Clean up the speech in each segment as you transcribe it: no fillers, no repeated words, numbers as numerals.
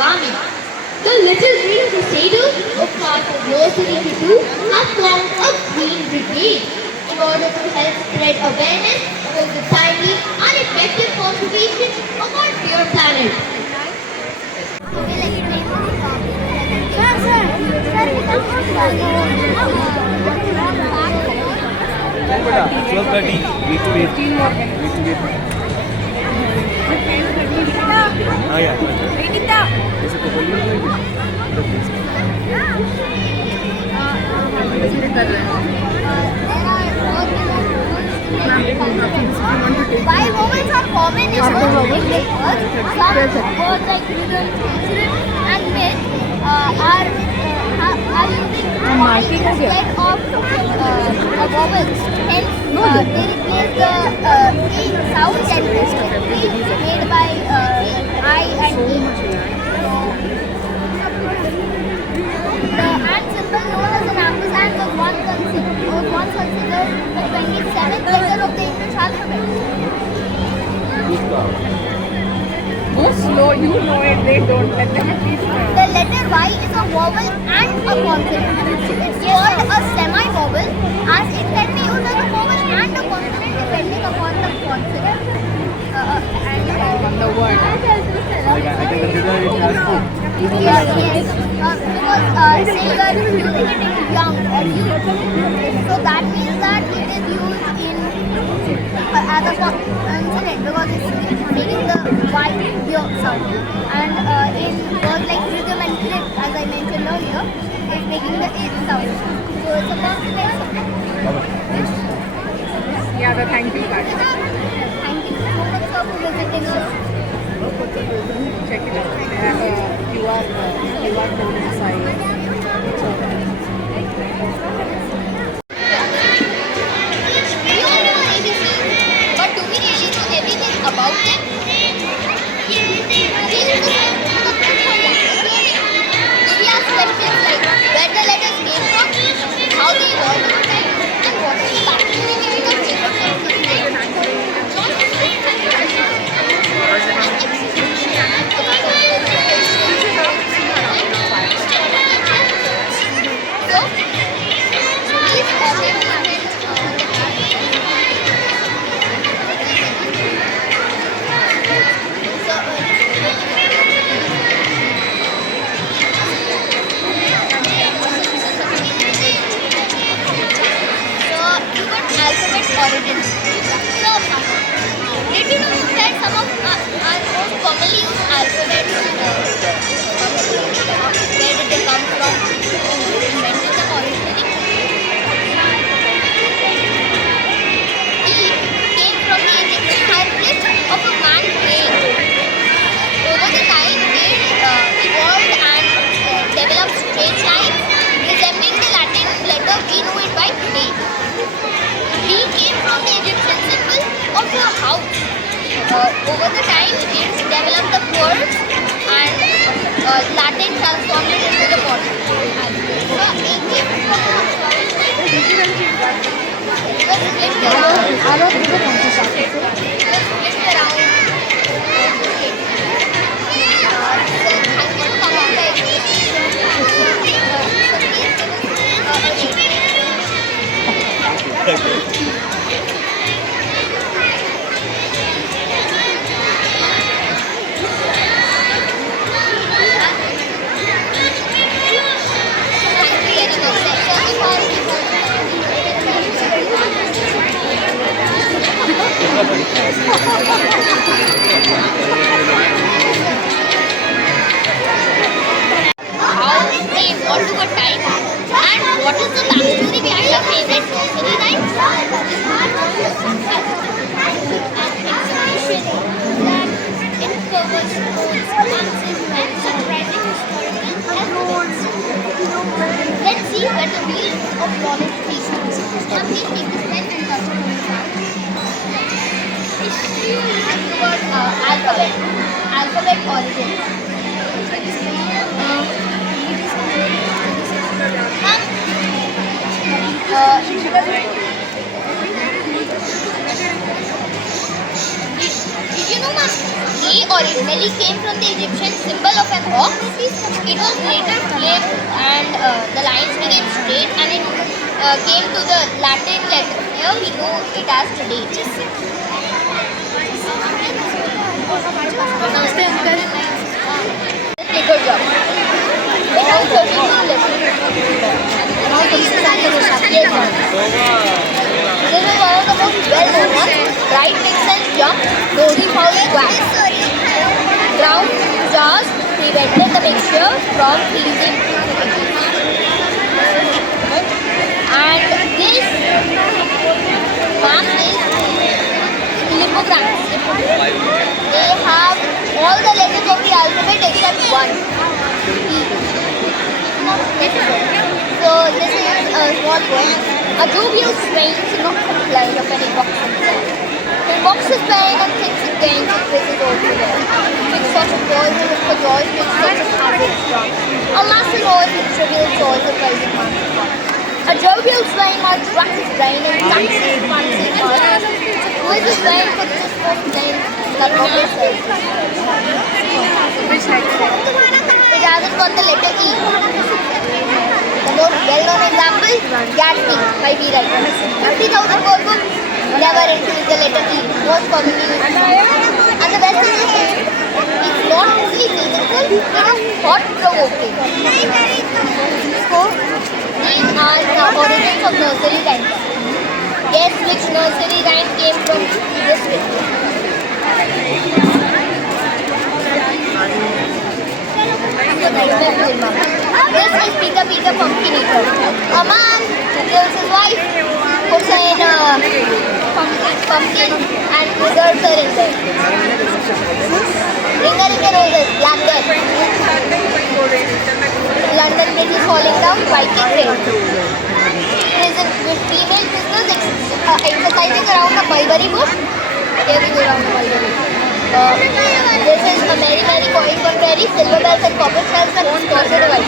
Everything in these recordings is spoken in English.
farming. The little green crusaders of part of University to have formed a green brigade in order to help spread awareness about the timely and effective conservation of our dear planet. बेटा 12:30 week to week. हाँ यार ऐसे तो बोलिए Why vowels are common is some words like and myth are using instead of vowels. Hence, they replace the sound generally made by I and E. The ant symbol known as an ampersand was once considered the 27th letter of the English alphabet. Go slow, you know it, they don't. Let them please. The letter Y is a vowel and a consonant. It's called a semi-vowel as it can be used as a vowel and a consonant depending upon the consonant and The word. I can consider it as food. Yes. Because say you are using it in young or youth, so that means that it is used in as a consonant because it's making the Y sound, and in words like rhythm and grip, as I mentioned earlier, it's making the H sound. So it's a consonant sound. Yeah, the thank you card. Thank you so much for visiting us. Check it out. They have a QR code inside. We all know ABC, but do we really know everything about them? Do we ask questions like where the letters came from, how they evolved over time, and what is the actually giving us alphabet origins. So, did you know that some of our most commonly used alphabets, where did they come from? Who invented them originally? E came from the Egyptian hieroglyph of a man praying. Over the time, it evolved and developed strange lines resembling the Latin letter we know it by today. B came from the Egyptian symbol of a house. Over the time, it developed the words and Latin transformed it into the body. So, A came from it was split around. Thank you for how they evolved over time and what is the backstory behind our favorite nursery rhymes? Exhibition that uncovers codes, answers and surprising historical evidence. Let's see where the wheel of knowledge takes us. Now please take this pen and touch it. History is the word alphabet origin. Did you know, ma'am? A A originally came from the Egyptian symbol of an ox. It was later flipped and the lines became straight and it came to the Latin letter. Here we know it as today. Namaste, uncle. Liquor job. It has 32 letters. Yes, ma'am. This is one of the most well-known ones. Right makes sense jump, Dozy foul squat. Ground jars prevented the mixture from freezing. And this map is lipograms. They have all the letters of the alphabet except one. So this is a small point. A jovial strain is not compliant of any box. When box is playing and thinks it gains, it faces over there. With such a joy, for joy, with such a habit from. A massive noise with trivial joy, surprising man. A jovial strain might rack his brain and tax his fancy heart. Who is his brain for just one name that always says. It hasn't got the letter E. The most well-known example, Gatsby by B. Wright. 50,000 word book never includes the letter E, most commonly used. And the best of the thing, it's not only meaningful, it is thought-provoking. These are the origins of nursery rhymes. Guess which nursery rhyme came from this picture? This is Peter Peter Pumpkin Eater. A man who kills his wife, puts her in a pumpkin and preserves her in there. Ringer in the roses, black death. London Bridge is falling down, Viking rain. Prison with female prisoners exercising around a mulberry bush. Here we go around the mulberry. This is a merry merry going for prairie, silver bells and copper shells and torture device.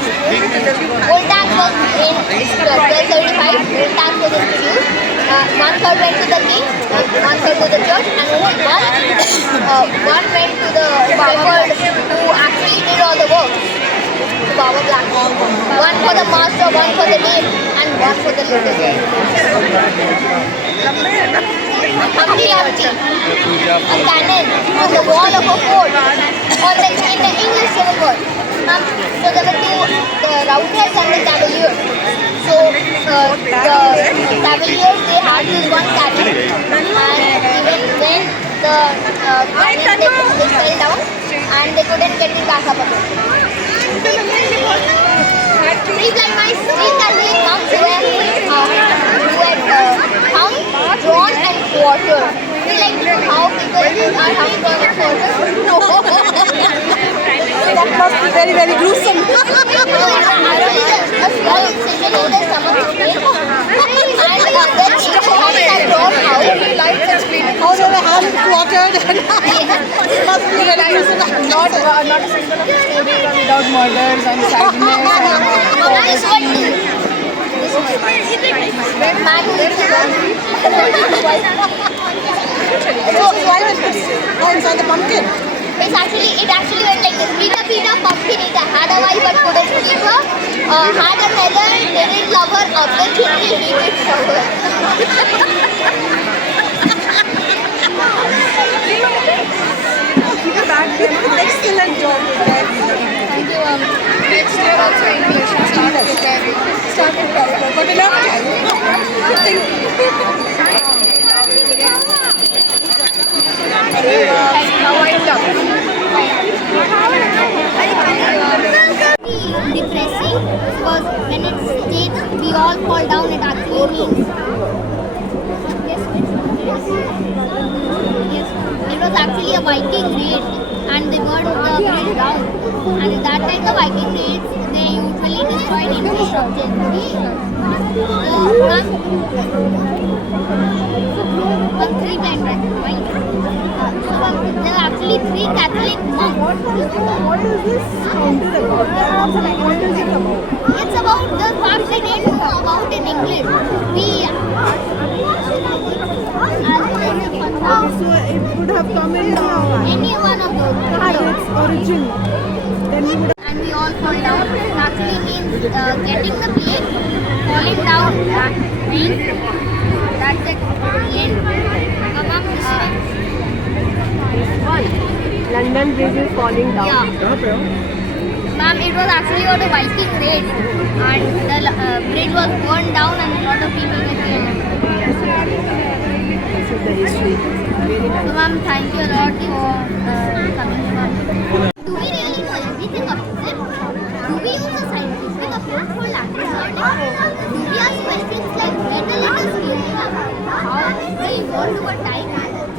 Old tax was in 1235, old tax was introduced. One third went to the king, one third to the church, and only one went to the shepherd who actually did all the work. The Baba Black. One for the master, one for the maid, and one for the little girl. Humpty Dumpty, a cannon on the wall of a fort, in the English Civil War. So there were two, the roundheads and the cavaliers. So the cavaliers, they had this one cannon, and even when the cannon they fell down, and they couldn't get it back up again. Three blind mice, three Catholic monks who had hung, drawn and quartered. You like how people are hung, drawn and quartered? No. That must be very, very gruesome. A small incision in the stomach and then the are drawn out. How they were hand quartered and it must be very gruesome. Not a single of the stories are without murders and sadness. This one too. This one. Man who lives So why was this? Oh, inside the pumpkin? it actually went like this. Peter Peter Pumpkin Eater had a wife but couldn't keep her. Had a mother, didn't love her, up the chimney, he did shower. Excellent job with that. Thank you. Next year also English. Start with proper, but enough time. Now I'm done. Depressing because when it states we all fall down, it actually means yes, it was actually a Viking raid and they burned the bridge down. And at that time the Viking raids, they usually destroy destroyed infrastructure. Three times, right? So there are actually three Catholic monks. What is this counter about? What is it about? It's about the fact we didn't know about in English. So it would have come in Any one of those. its origin. Then we would And we all fall down. It actually means getting the plane, falling down, rain. That's it. The end. London Bridge is falling down. Yeah. Ma'am, it was actually on a Viking raid and the bridge was burned down and a lot of people were killed. This is the history. Very nice. So ma'am, thank you a lot for coming to ma'am. Do we really know everything about it? Do we use a scientific approach for language learning? Do we ask questions like where the letters came from? How they evolved over time?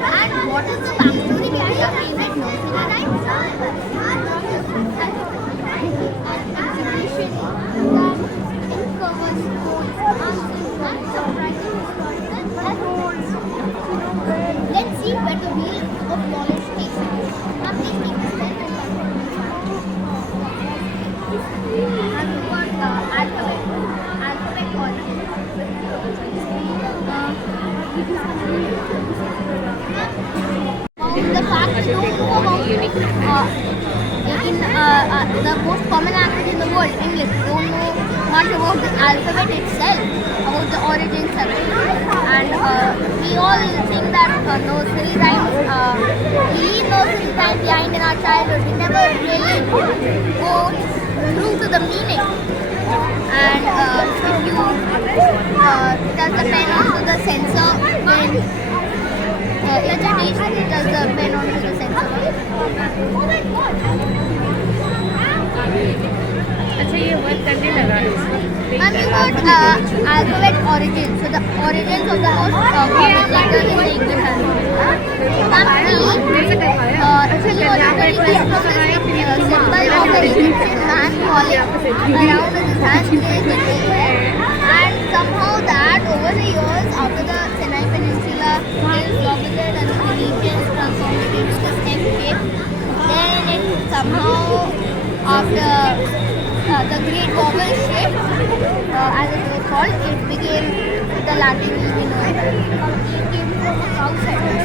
And what is the backstory behind our favorite nursery rhymes? Exhibition covers quotes, answers, and surprising responses as goals. Let's see where the wheel of knowledge takes us. Now please take this pen and and we've got alphabet order. The facts don't know about the most common language in the world, English. Don't know much about the alphabet itself, about the origins of it. And we all think that nursery rhymes, we leave nursery rhymes behind in our childhood. We never really go through to the meaning. And if you touch the pen onto the sensor, then let it reach touch the pen onto the sensor. अच्छा ये work करने लगा है And we got alphabet origins. So the origins of the most common letters in the English alphabet. Actually originally came from the symbol of an Egyptian man falling around with his hands raised in the air. And somehow that over the years after the Sinai Peninsula is dominated and the Phoenicians transformed it into this F shape. Then it somehow after the Great Vowel shape, as it was called, it became the Latin we know. It came from a cow settler.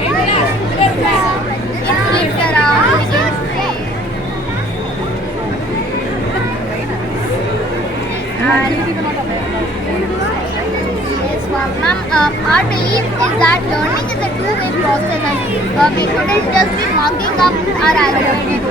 It flipped around, became straight. Yes, ma'am. Our belief is that learning is a two-way process and we shouldn't just be marking up our alphabet.